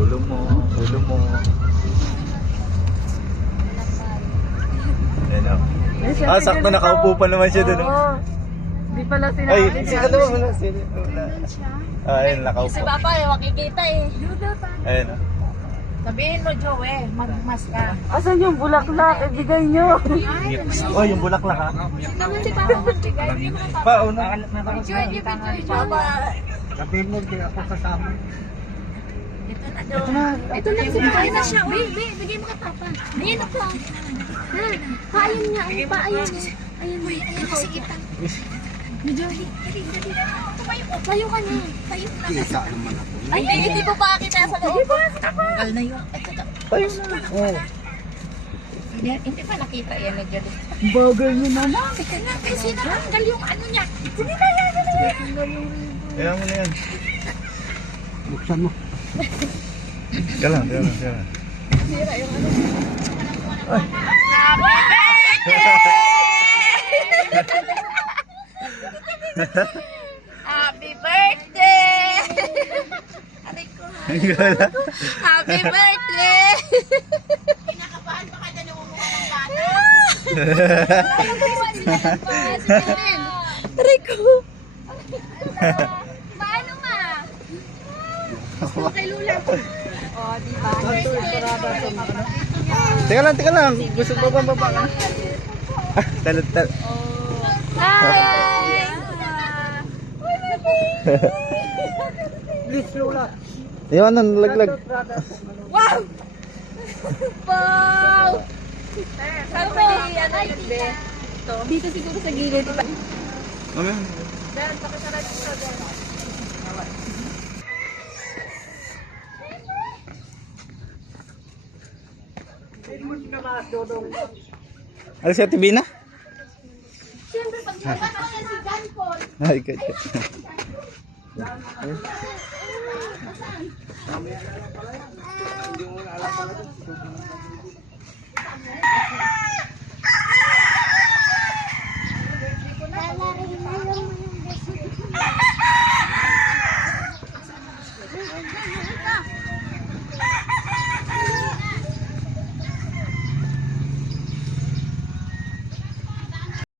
Ulo mo, ulo mo. Ayan o. Ah, sakto nakaupo pa naman siya dun. Oo. Di pala sinabi. Ay, ano wala sila. Ah, ayun, nakaupo. Si Papa eh, makikita eh. Ayun o. Sabihin mo, Joe, magmas ka. Asan yung bulaklak? Ibigay nyo. Oh, yung bulaklak ha. Naman si Papa magbigay. Pa, una. Picture niyo, Papa. Sabihin mo, di ako kasama. Ito na, ito na si Papa na siya. Baby, bigay mo kay Papa. Ayan na po. Paayun niya. Paayun niya. Ayun mo. Ayun kasi kita. Ni Jolie. Dali, dali. Tayo ka na. Tayo na. Kita naman ako. Ay, hindi po pa kita sa loob. Tanggal na yun. Tayo na. Oh. Hindi pa nakita yan ni Jolie. Bagay nyo naman. Teka na, kasi natanggal yung ano niya. Sige na yan, sige na yan. Kaya mo na yan. Buksan mo. Kaya lang, kaya lang, kaya lang. Happy birthday! Aray ko ha. Wala. Happy birthday! Kinakabahan pa ka dyan yung umuha ng bata. Aray ko. Paano ma? Kay Lula. Oh, di ba? Teka lang. Gusto ko ba baba ka? Ah, tal. Hi! Please, Lola. Yung ano, nalaglag. Wow! Wow! Saan pwede ano yun, be? Dito siguro sa gilid. Mamaya. Dan, pakisarad ito, Dan. Alis ka, TV na? Siyempre, pag naman ako yan si John Paul. Ay, kaya.